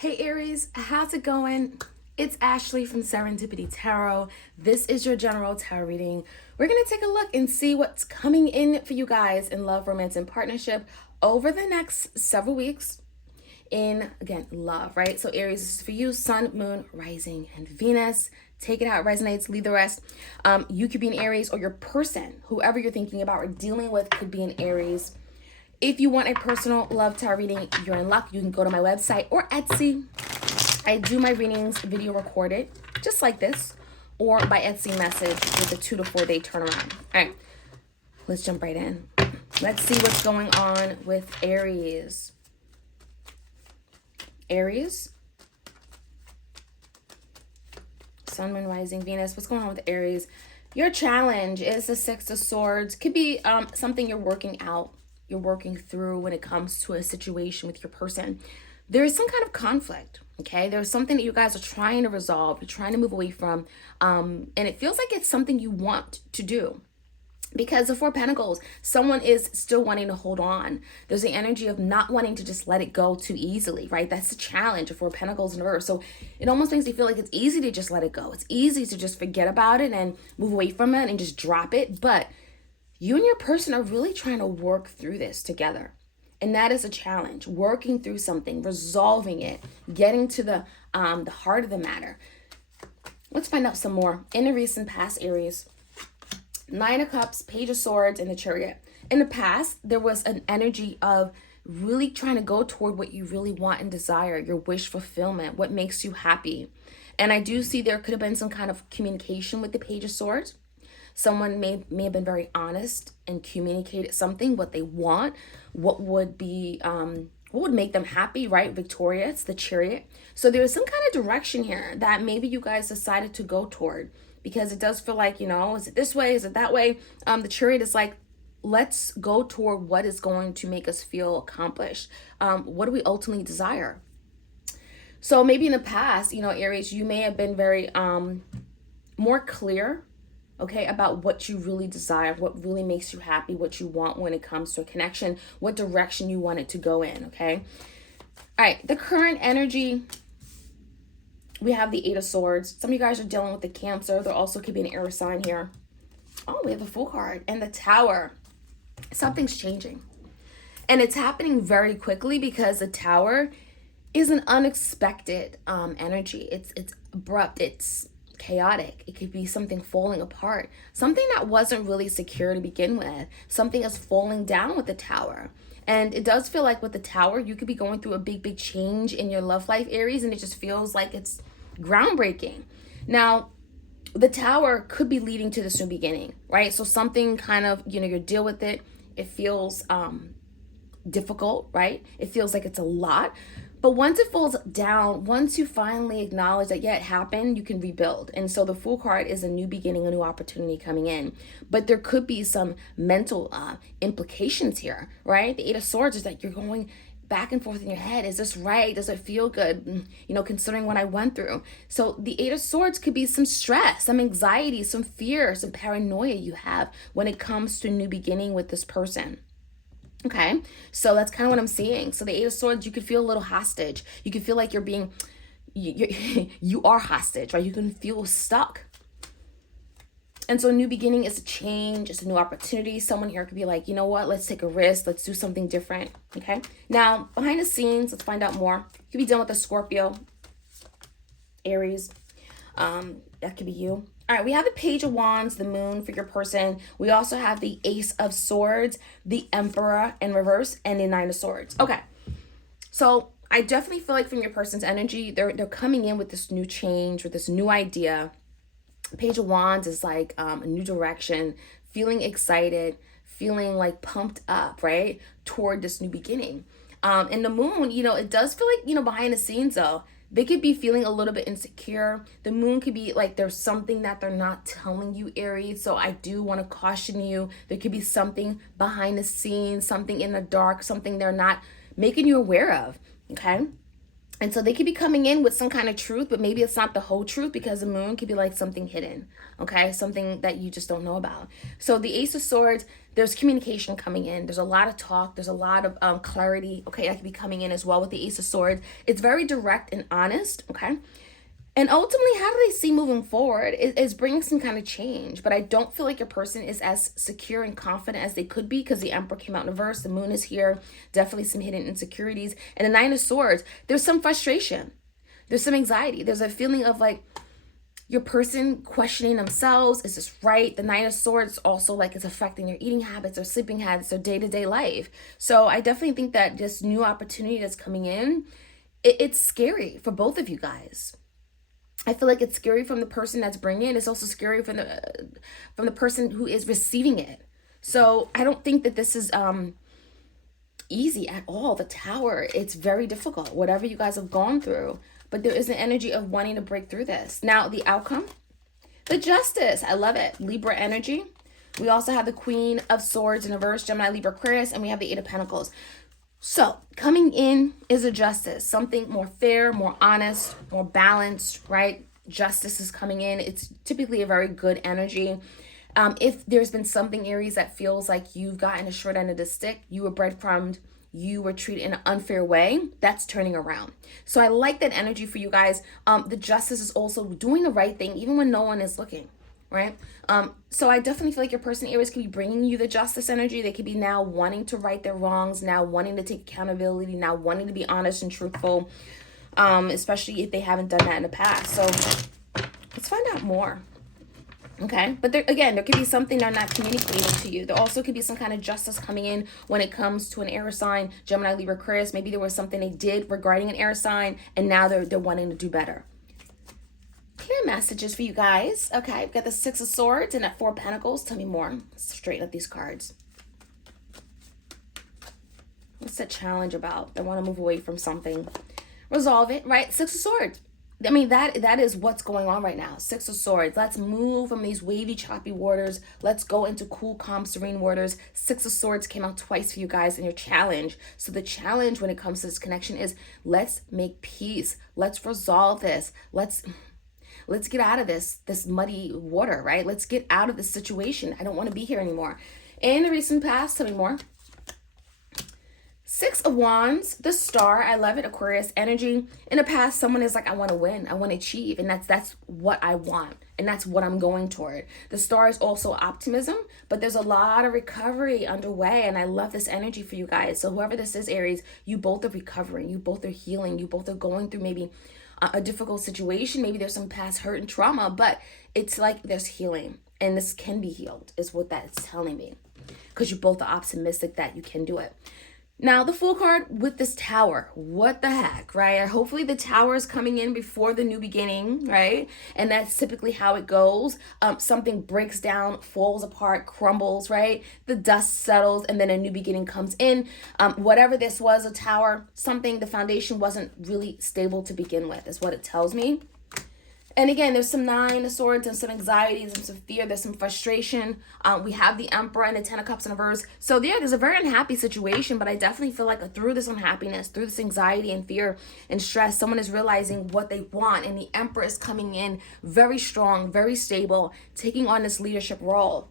Hey Aries, how's it going? It's Ashley from Serendipity Tarot. This is your general tarot reading. We're going to take a look and see what's coming in for you guys in love, romance, and partnership over the next several weeks in, again, love, right? So Aries, this is for you, Sun, Moon, Rising, and Venus. Take it how it resonates, leave the rest. You could be an Aries, or your person, whoever you're thinking about or dealing with, could be an Aries. If you want a personal love tarot reading, you're in luck. You can go to my website or Etsy. I do my readings video recorded, just like this, or by Etsy message with a 2 to 4 day turnaround. All right, let's jump right in. Let's see what's going on with Aries. Aries, Sun, Moon, Rising, Venus. What's going on with Aries? Your challenge is the Six of Swords. Could be something you're working out, you're working through when it comes to a situation with your person. There is some kind of conflict, okay? There's something that you guys are trying to resolve, you're trying to move away from, and it feels like it's something you want to do. Because the Four of Pentacles, someone is still wanting to hold on. There's the energy of not wanting to just let it go too easily, right? That's the challenge of Four of Pentacles in reverse. So it almost makes me feel like it's easy to just let it go. It's easy to just forget about it and move away from it and just drop it. But you and your person are really trying to work through this together. And that is a challenge, working through something, resolving it, getting to the heart of the matter. Let's find out some more. In the recent past, Aries, Nine of Cups, Page of Swords, and the Chariot. In the past, there was an energy of really trying to go toward what you really want and desire, your wish fulfillment, what makes you happy. And I do see there could have been some kind of communication with the Page of Swords. Someone may have been very honest and communicated something, what they want, what would make them happy, right? Victorious, the Chariot. So there's some kind of direction here that maybe you guys decided to go toward, because it does feel like, is it this way? Is it that way? The Chariot is like, let's go toward what is going to make us feel accomplished. What do we ultimately desire? So maybe in the past, Aries, you may have been very more clear, okay, about what you really desire, what really makes you happy, what you want when it comes to a connection, what direction you want it to go in, okay? All right, the current energy, we have the Eight of Swords. Some of you guys are dealing with the Cancer. There also could be an air sign here. Oh, we have the Fool card and the Tower. Something's changing. And it's happening very quickly because the Tower is an unexpected energy. It's abrupt. It's chaotic. It could be something falling apart, something that wasn't really secure to begin with. Something is falling down with the Tower. And it does feel like with the Tower, you could be going through a big change in your love life, Aries, and it just feels like it's groundbreaking. Now, the Tower could be leading to this new beginning, right? So something kind of, you deal with it. It feels difficult, right? It feels like it's a lot. But once it falls down, once you finally acknowledge that, yeah, it happened, you can rebuild. And so the Fool card is a new beginning, a new opportunity coming in. But there could be some mental implications here, right? The Eight of Swords is that you're going back and forth in your head. Is this right? Does it feel good? Considering what I went through. So the Eight of Swords could be some stress, some anxiety, some fear, some paranoia you have when it comes to new beginning with this person. Okay, so that's kind of what I'm seeing. So the Eight of Swords, you could feel a little hostage. You could feel like you're being, you are hostage, right? You can feel stuck. And so a new beginning is a change. It's a new opportunity. Someone here could be like, you know what? Let's take a risk. Let's do something different. Okay, now behind the scenes, let's find out more. You could be dealing with a Scorpio, Aries. That could be you. All right, we have the Page of Wands, the Moon for your person. We also have the Ace of Swords, the Emperor in reverse, and the Nine of Swords. Okay, so I definitely feel like from your person's energy, they're coming in with this new change, with this new idea. Page of Wands is like a new direction, feeling excited, feeling like pumped up, right, toward this new beginning. And the Moon, it does feel like, behind the scenes though, they could be feeling a little bit insecure. The Moon could be like there's something that they're not telling you, Aries. So I do want to caution you. There could be something behind the scenes, something in the dark, something they're not making you aware of, okay? And so they could be coming in with some kind of truth, but maybe it's not the whole truth, because the moon could be like something hidden, okay? Something that you just don't know about. So the Ace of Swords, there's communication coming in. There's a lot of talk. There's a lot of clarity, okay? That could be coming in as well with the Ace of Swords. It's very direct and honest, okay? And ultimately, how do they see moving forward is bringing some kind of change. But I don't feel like your person is as secure and confident as they could be, because the Emperor came out in reverse. The moon is here. Definitely some hidden insecurities. And the Nine of Swords, there's some frustration. There's some anxiety. There's a feeling of like your person questioning themselves. Is this right? The Nine of Swords also like it's affecting their eating habits, their sleeping habits, their day-to-day life. So I definitely think that this new opportunity that's coming in, it's scary for both of you guys. I feel like it's scary from the person that's bringing it. It's also scary from the person who is receiving it. So I don't think that this is easy at all. The Tower, it's very difficult, whatever you guys have gone through. But there is an energy of wanting to break through this. Now, the outcome, the Justice. I love it. Libra energy. We also have the Queen of Swords in reverse, Gemini, Libra, Aquarius, and we have the Eight of Pentacles. So coming in is a Justice, something more fair, more honest, more balanced, right? Justice is coming in. It's typically a very good energy. If there's been something, Aries, that feels like you've gotten a short end of the stick, you were breadcrumbed, you were treated in an unfair way, that's turning around. So I like that energy for you guys. The Justice is also doing the right thing, even when no one is looking. Right? So I definitely feel like your person, Aries, could be bringing you the Justice energy. They could be now wanting to right their wrongs, now wanting to take accountability, now wanting to be honest and truthful, especially if they haven't done that in the past. So let's find out more. Okay, but there could be something they're not communicating to you. There also could be some kind of justice coming in when it comes to an air sign, Gemini, Libra, Aquarius. Maybe there was something they did regarding an air sign, and now they're wanting to do better. Clear messages for you guys. Okay, we've got the Six of Swords and that Four of Pentacles. Tell me more. Let's straighten up these cards. What's that challenge about? They want to move away from something. Resolve it, right? Six of Swords. I mean, that is what's going on right now. Six of Swords. Let's move from these wavy, choppy waters. Let's go into cool, calm, serene waters. Six of Swords came out twice for you guys in your challenge. So the challenge when it comes to this connection is let's make peace. Let's resolve this. Let's get out of this muddy water, right? Let's get out of this situation. I don't want to be here anymore. In the recent past, tell me more. Six of Wands, the Star. I love it. Aquarius energy. In the past, someone is like, I want to win. I want to achieve. And that's what I want. And that's what I'm going toward. The Star is also optimism, but there's a lot of recovery underway. And I love this energy for you guys. So whoever this is, Aries, you both are recovering. You both are healing. You both are going through maybe a difficult situation. Maybe there's some past hurt and trauma, but it's like there's healing. And this can be healed is what that's telling me. Because you both are optimistic that you can do it. Now, the Fool card with this Tower. What the heck, right? Hopefully the Tower is coming in before the new beginning, right? And that's typically how it goes. Something breaks down, falls apart, crumbles, right? The dust settles, and then a new beginning comes in. Whatever this was, a Tower, the foundation wasn't really stable to begin with, is what it tells me. And again, there's some Nine of Swords and some anxieties and some fear. There's some frustration. We have the Emperor and the Ten of Cups in reverse. So yeah, there's a very unhappy situation, but I definitely feel like through this unhappiness, through this anxiety and fear and stress, someone is realizing what they want. And the Emperor is coming in very strong, very stable, taking on this leadership role.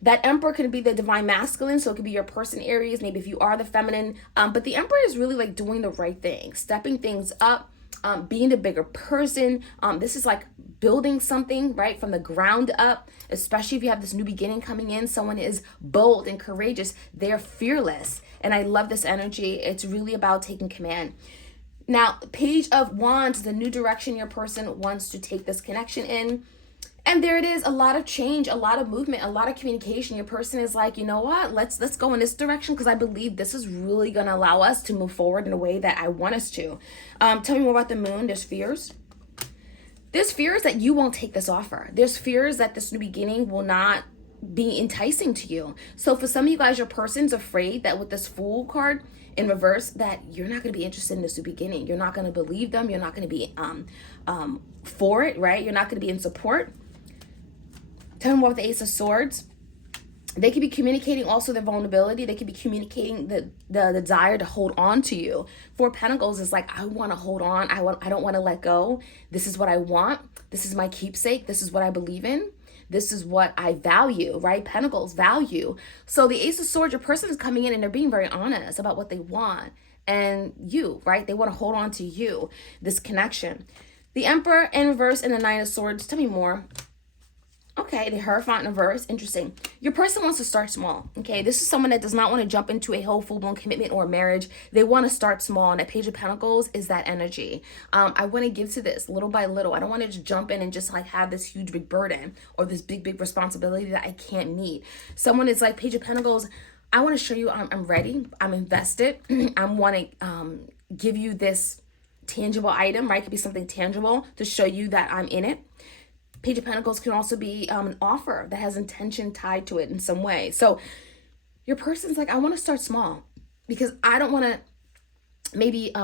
That Emperor could be the divine masculine, so it could be your person, Aries, maybe if you are the feminine. But the Emperor is really like doing the right thing, stepping things up. Being the bigger person. This is like building something, right, from the ground up, especially if you have this new beginning coming in. Someone is bold and courageous. They're fearless. And I love this energy. It's really about taking command. Now, Page of Wands, the new direction your person wants to take this connection in. And there it is, a lot of change, a lot of movement, a lot of communication. Your person is like, you know what, let's go in this direction because I believe this is really going to allow us to move forward in a way that I want us to. Tell me more about the Moon. There's fears. There's fears that you won't take this offer. There's fears that this new beginning will not be enticing to you. So for some of you guys, your person's afraid that with this Fool card in reverse, that you're not going to be interested in this new beginning. You're not going to believe them. You're not going to be for it, right? You're not going to be in support. Tell me more with the Ace of Swords. They could be communicating also their vulnerability. They could be communicating the desire to hold on to you. Four of Pentacles is like, I want to hold on. I don't want to let go. This is what I want. This is my keepsake. This is what I believe in. This is what I value, right? Pentacles, value. So the Ace of Swords, your person is coming in and they're being very honest about what they want. And you, right? They want to hold on to you, this connection. The Emperor in reverse and the Nine of Swords. Tell me more. Okay, the Hierophant in reverse. Interesting. Your person wants to start small. Okay, this is someone that does not want to jump into a whole full-blown commitment or marriage. They want to start small. And that Page of Pentacles is that energy. I want to give to this little by little. I don't want to just jump in and just like have this huge big burden or this big responsibility that I can't meet. Someone is like Page of Pentacles. I want to show you I'm ready. I'm invested. I want to give you this tangible item, right? It could be something tangible to show you that I'm in it. Page of Pentacles can also be an offer that has intention tied to it in some way. So your person's like, I want to start small because I don't want to maybe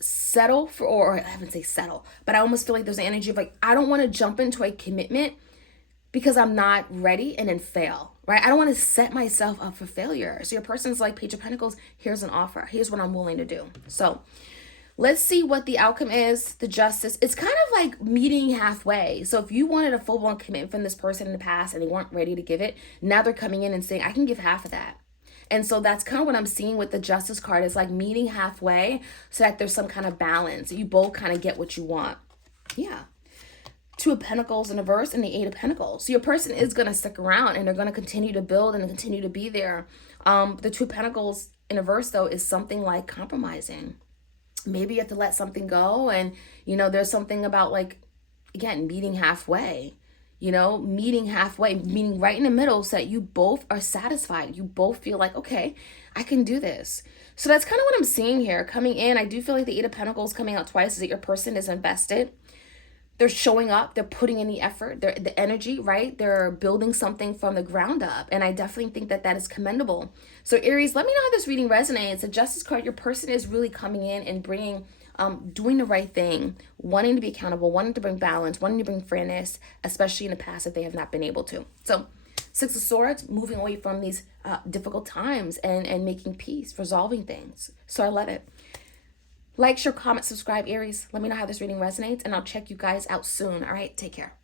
settle for, or I wouldn't say settle, but I almost feel like there's an energy of like, I don't want to jump into a commitment because I'm not ready and then fail, right? I don't want to set myself up for failure. So your person's like, Page of Pentacles, here's an offer. Here's what I'm willing to do. So let's see what the outcome is. The Justice. It's kind of like meeting halfway. So if you wanted a full-blown commitment from this person in the past and they weren't ready to give it, now they're coming in and saying, I can give half of that. And so that's kind of what I'm seeing with the Justice card. Is like meeting halfway so that there's some kind of balance. You both kind of get what you want. Yeah. Two of Pentacles in reverse and the Eight of Pentacles. So your person is going to stick around and they're going to continue to build and continue to be there. The Two of Pentacles in reverse, though, is something like compromising. Maybe you have to let something go. And, you know, there's something about like, again, meeting halfway, you know, meeting halfway, meaning right in the middle so that you both are satisfied. You both feel like, okay, I can do this. So that's kind of what I'm seeing here coming in. I do feel like the Eight of Pentacles coming out twice is that your person is invested. They're showing up, they're putting in the effort, they're the energy, right? They're building something from the ground up. And I definitely think that that is commendable. So Aries, let me know how this reading resonates. The Justice card, your person is really coming in and bringing, doing the right thing, wanting to be accountable, wanting to bring balance, wanting to bring fairness, especially in the past if they have not been able to. So Six of Swords, moving away from these difficult times and making peace, resolving things. So I love it. Like, share, comment, subscribe, Aries. Let me know how this reading resonates, and I'll check you guys out soon. All right, take care.